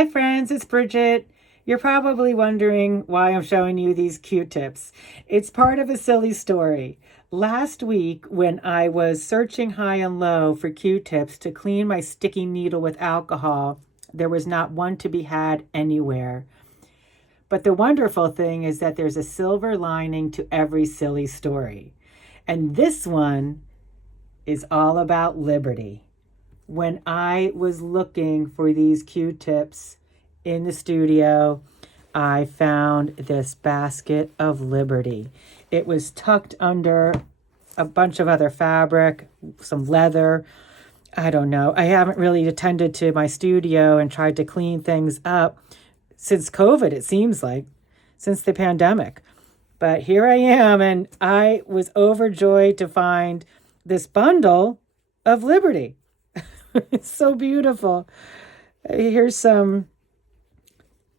Hi friends, it's Bridget. You're probably wondering why I'm showing you these Q-tips. It's part of a silly story. Last week, when I was searching high and low for Q-tips to clean my sticky needle with alcohol, there was not one to be had anywhere. But the wonderful thing is that there's a silver lining to every silly story. And this one is all about liberty. When I was looking for these Q-tips in the studio, I found this basket of liberty. It was tucked under a bunch of other fabric, some leather. I don't know. I haven't really attended to my studio and tried to clean things up since COVID, it seems like, since the pandemic. But here I am, and I was overjoyed to find this bundle of liberty. It's so beautiful. Here's some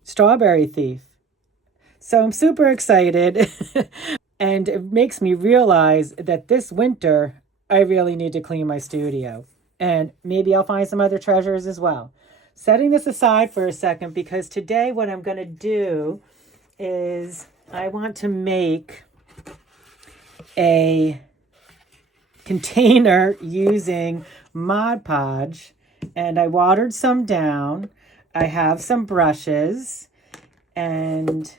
strawberry thief. So I'm super excited. And it makes me realize that this winter, I really need to clean my studio. And maybe I'll find some other treasures as well. Setting this aside for a second, because today what I'm going to do is I want to make a container using Mod Podge, and I watered some down. I have some brushes and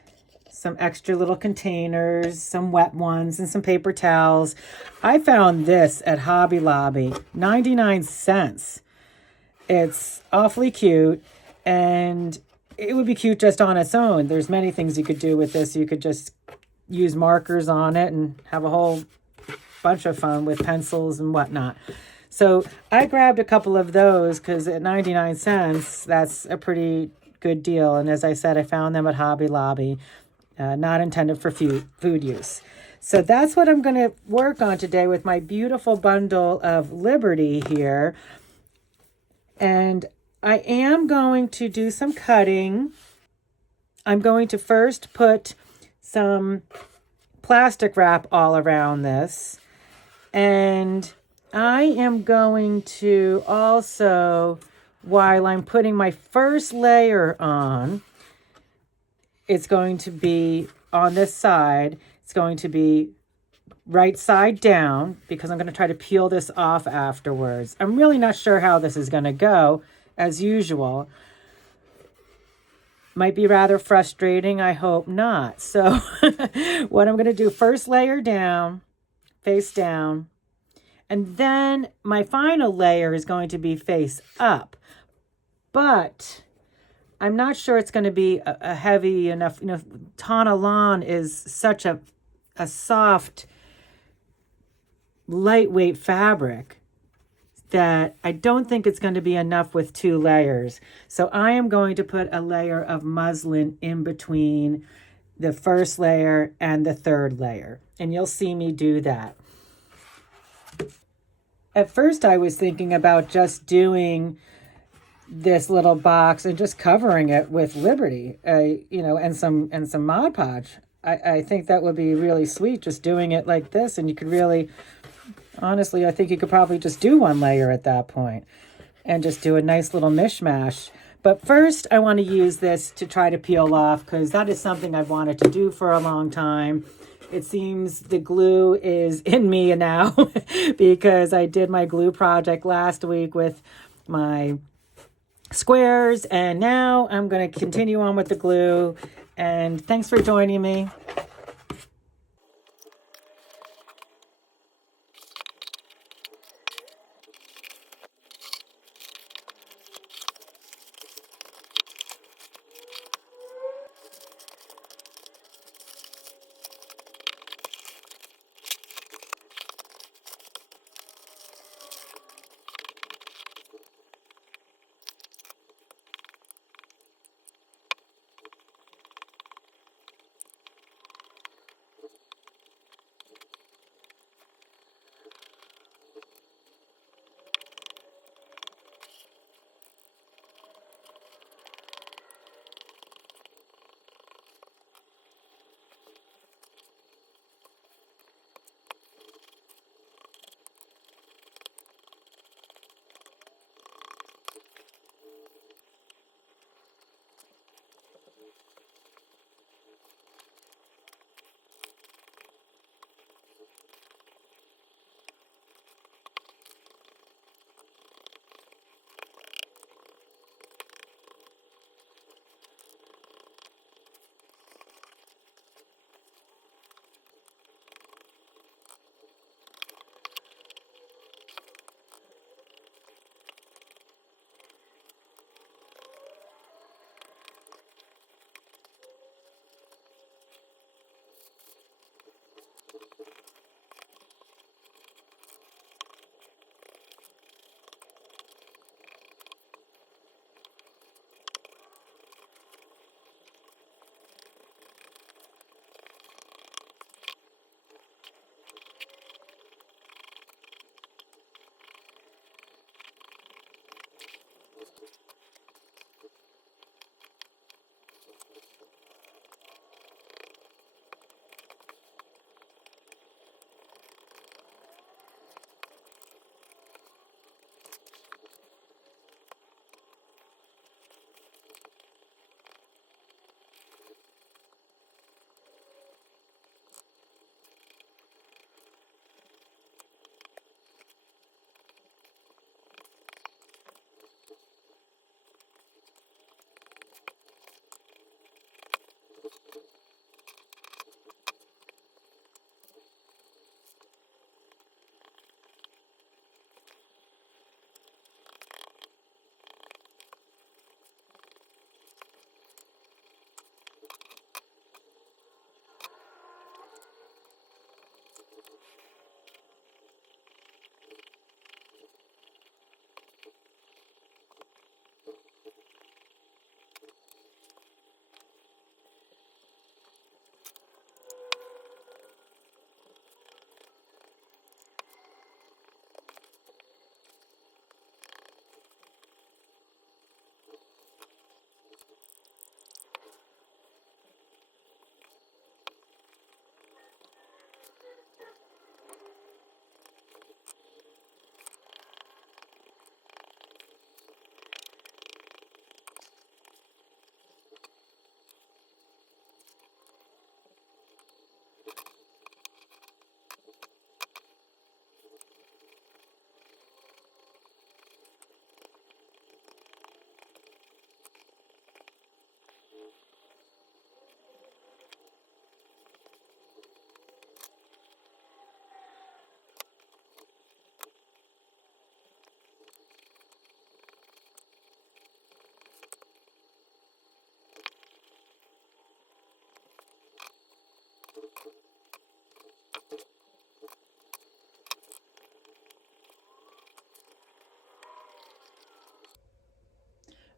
some extra little containers, some wet ones, and some paper towels. I found this at Hobby Lobby, 99 cents. It's awfully cute, and it would be cute just on its own. There's many things you could do with this. You could just use markers on it and have a whole bunch of fun with pencils and whatnot. So I grabbed a couple of those because at 99 cents, that's a pretty good deal. And as I said, I found them at Hobby Lobby, not intended for food use. So that's what I'm going to work on today with my beautiful bundle of liberty here. And I am going to do some cutting. I'm going to first put some plastic wrap all around this. And I am going to also, while I'm putting my first layer on, it's going to be on this side. It's going to be right side down because I'm going to try to peel this off afterwards. I'm really not sure how this is going to go, as usual. Might be rather frustrating. I hope not. So what I'm going to do, first layer down, face down. And then my final layer is going to be face up. But I'm not sure it's going to be a heavy enough. You know, Tana lawn is such a soft, lightweight fabric that I don't think it's going to be enough with 2 layers. So I am going to put a layer of muslin in between the first layer and the third layer. And you'll see me do that. At first, I was thinking about just doing this little box and just covering it with Liberty, and some Mod Podge. I think that would be really sweet, just doing it like this. And you could really, honestly, I think you could probably just do 1 layer at that point and just do a nice little mishmash. But first, I want to use this to try to peel off because that is something I've wanted to do for a long time. It seems the glue is in me now because I did my glue project last week with my squares, and now I'm going to continue on with the glue. And thanks for joining me.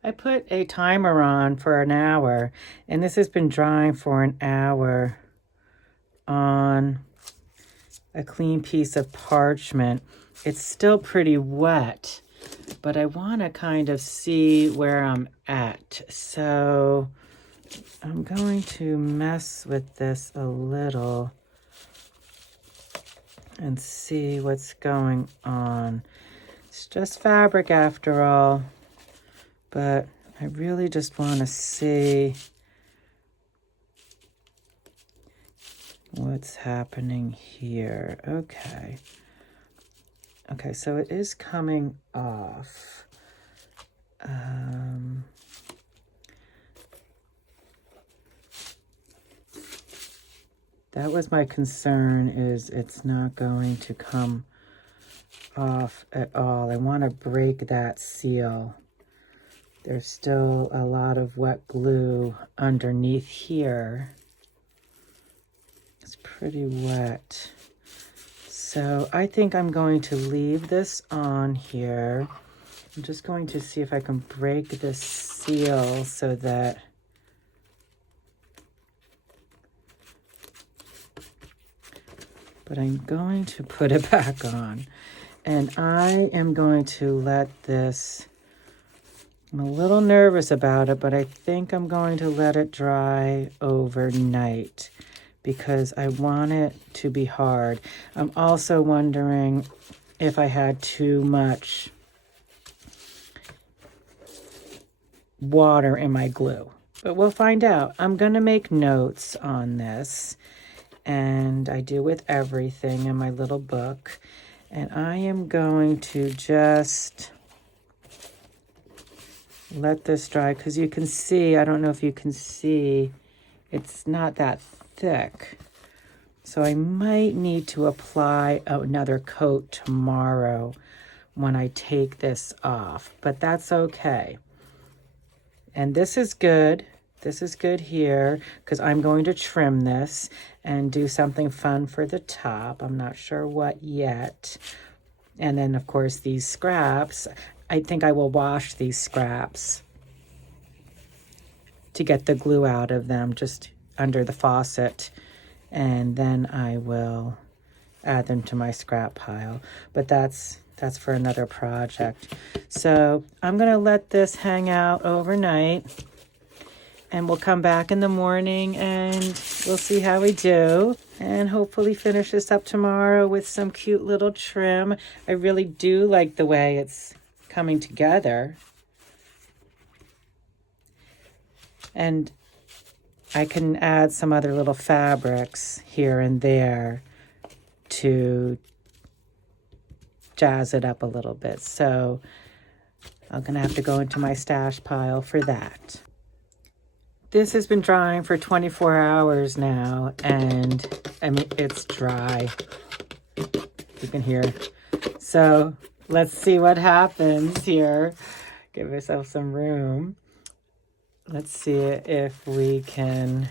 I put a timer on for an hour, and this has been drying for an hour on a clean piece of parchment. It's still pretty wet, but I want to kind of see where I'm at. So I'm going to mess with this a little and see what's going on. It's just fabric after all, but I really just want to see what's happening here. Okay. Okay, so it is coming off. That was my concern, is it's not going to come off at all. I want to break that seal. There's still a lot of wet glue underneath here. It's pretty wet. So I think I'm going to leave this on here. I'm just going to see if I can break this seal so that but I'm going to put it back on. And I am going to let this, I'm a little nervous about it, but I think I'm going to let it dry overnight because I want it to be hard. I'm also wondering if I had too much water in my glue, but we'll find out. I'm going to make notes on this, and I do with everything in my little book. And I am going to just let this dry because you can see, I don't know if you can see, it's not that thick. So I might need to apply another coat tomorrow when I take this off, but that's okay. And this is good. This is good here because I'm going to trim this and do something fun for the top. I'm not sure what yet. And then, of course, these scraps. I think I will wash these scraps to get the glue out of them just under the faucet. And then I will add them to my scrap pile. But that's for another project. So I'm going to let this hang out overnight. And we'll come back in the morning and we'll see how we do. And hopefully finish this up tomorrow with some cute little trim. I really do like the way it's coming together. And I can add some other little fabrics here and there to jazz it up a little bit. So I'm going to have to go into my stash pile for that. This has been drying for 24 hours now, and I mean, it's dry. You can hear. So let's see what happens here. Give ourselves some room. Let's see if we can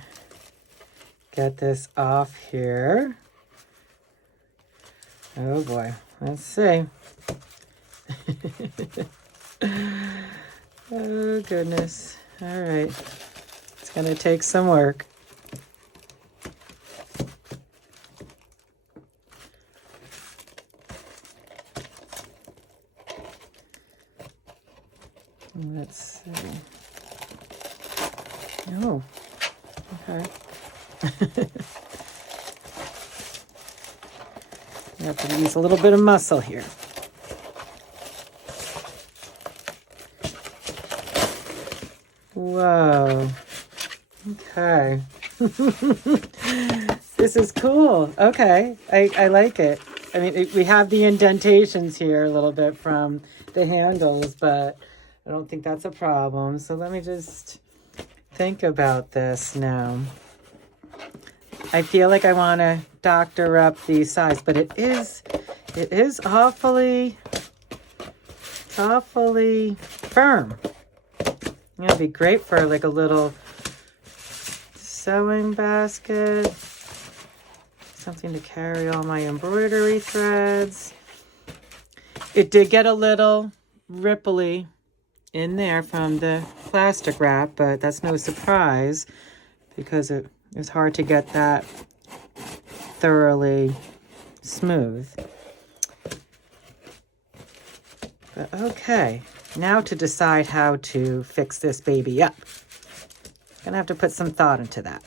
get this off here. Oh boy, let's see. Oh goodness. All right. Going to take some work. Let's see. Oh, okay. You have to use a little bit of muscle here. Whoa. Okay. This is cool. Okay. I like it. I mean, we have the indentations here a little bit from the handles, but I don't think that's a problem. So let me just think about this now. I feel like I want to doctor up the size, but it is awfully firm. It'd be great for like a little sewing basket, something to carry all my embroidery threads. It did get a little ripply in there from the plastic wrap, but that's no surprise because it was hard to get that thoroughly smooth. But okay, now to decide how to fix this baby up. Gonna have to put some thought into that.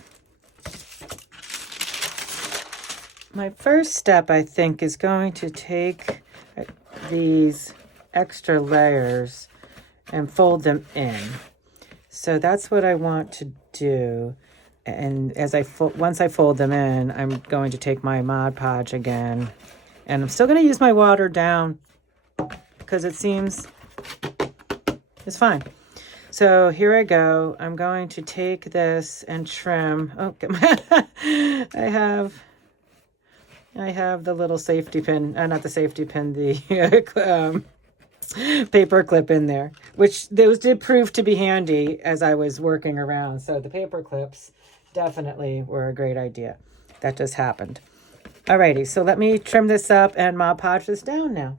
My first step, I think, is going to take these extra layers and fold them in. So that's what I want to do. And as once I fold them in, I'm going to take my Mod Podge again. And I'm still going to use my watered down because it seems it's fine. So here I go. I'm going to take this and trim. Oh, I have the little safety pin, not the safety pin, the paper clip in there, which those did prove to be handy as I was working around. So the paper clips definitely were a great idea. That just happened. Alrighty, so let me trim this up and Mod Podge this down now.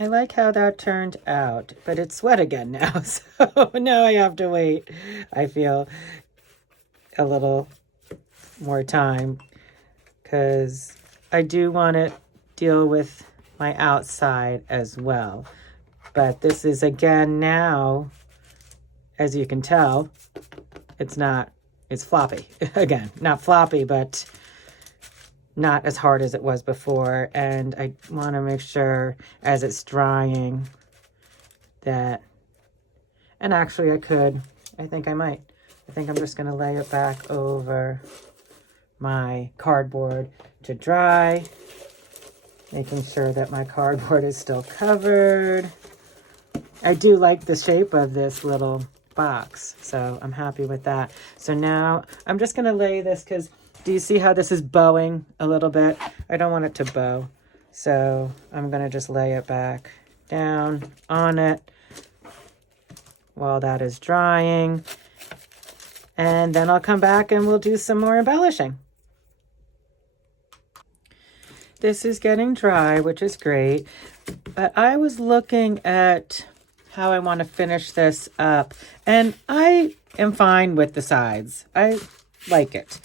I like how that turned out, but it's wet again now, so now I have to wait. I feel a little more time because I do want to deal with my outside as well. But this is, again, now, as you can tell, it's floppy. Again, not floppy, but not as hard as it was before. And I want to make sure as it's drying that, and actually I think I might. I think I'm just going to lay it back over my cardboard to dry, making sure that my cardboard is still covered. I do like the shape of this little box, so I'm happy with that. So now I'm just going to lay this because do you see how this is bowing a little bit? I don't want it to bow. So I'm going to just lay it back down on it while that is drying. And then I'll come back and we'll do some more embellishing. This is getting dry, which is great. But I was looking at how I want to finish this up. And I am fine with the sides. I like it.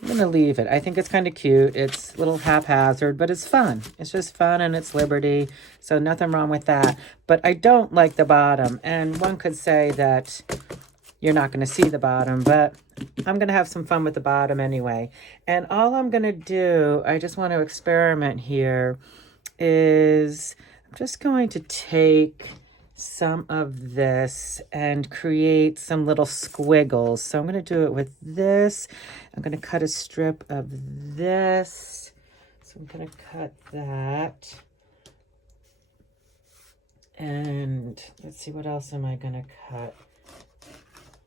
I'm going to leave it. I think it's kind of cute. It's a little haphazard, but it's fun. It's just fun and it's liberty. So nothing wrong with that. But I don't like the bottom. And one could say that you're not going to see the bottom, but I'm going to have some fun with the bottom anyway. And all I'm going to do, I just want to experiment here, is I'm just going to take some of this and create some little squiggles. So I'm going to do it with this. I'm going to cut a strip of this. So I'm going to cut that. And let's see, what else am I going to cut?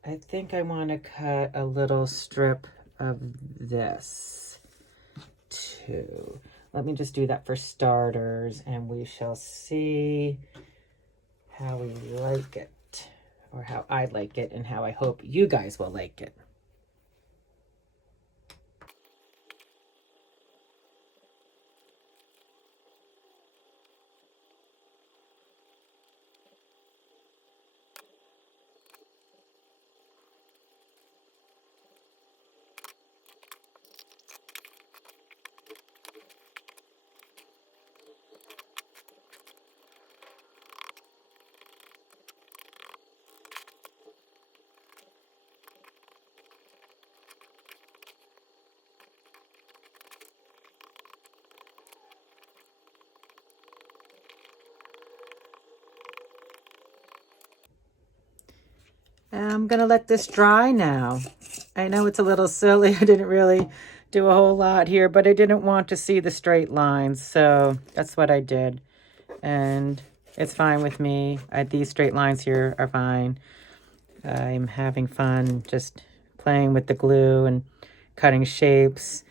I think I want to cut a little strip of this too. Let me just do that for starters and we shall see how we like it, or how I like it, and how I hope you guys will like it. I'm gonna let this dry now. I know it's a little silly. I didn't really do a whole lot here, but I didn't want to see the straight lines, so that's what I did. And it's fine with me. These straight lines here are fine. I'm having fun just playing with the glue and cutting shapes.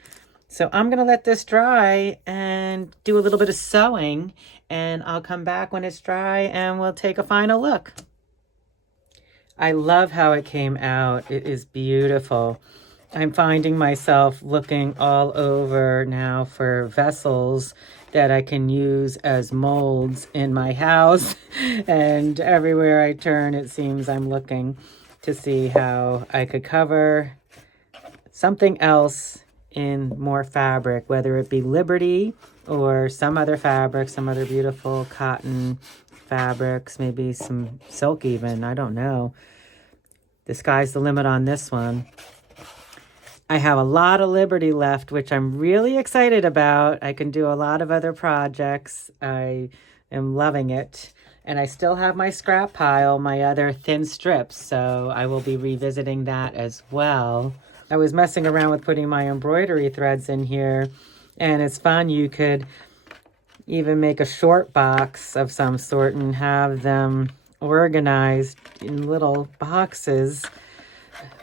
So I'm gonna let this dry and do a little bit of sewing, and I'll come back when it's dry and we'll take a final look. I love how it came out. It is beautiful. I'm finding myself looking all over now for vessels that I can use as molds in my house. And everywhere I turn, it seems I'm looking to see how I could cover something else in more fabric, whether it be Liberty or some other fabric, some other beautiful cotton fabrics, maybe some silk even, I don't know. The sky's the limit on this one. I have a lot of Liberty left, which I'm really excited about. I can do a lot of other projects. I am loving it. And I still have my scrap pile, my other thin strips, so I will be revisiting that as well. I was messing around with putting my embroidery threads in here, and it's fun. You could even make a short box of some sort and have them organized in little boxes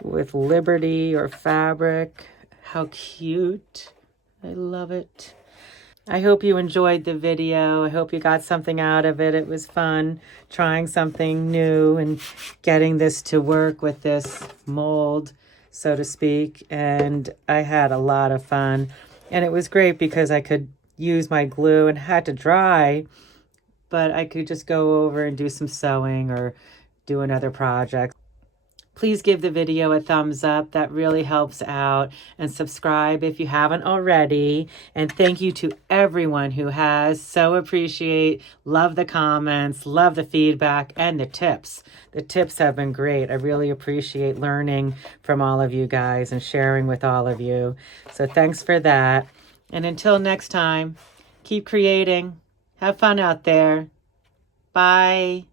with Liberty or fabric. How cute. I love it. I hope you enjoyed the video. I hope you got something out of it. It was fun trying something new and getting this to work with this mold, so to speak. And I had a lot of fun. And it was great because I could use my glue and had to dry, but I could just go over and do some sewing or do another project. Please give the video a thumbs up. That really helps out. And subscribe if you haven't already. And thank you to everyone who has. So appreciate, love the comments, love the feedback, and the tips. The tips have been great. I really appreciate learning from all of you guys and sharing with all of you. So thanks for that. And until next time, keep creating. Have fun out there. Bye.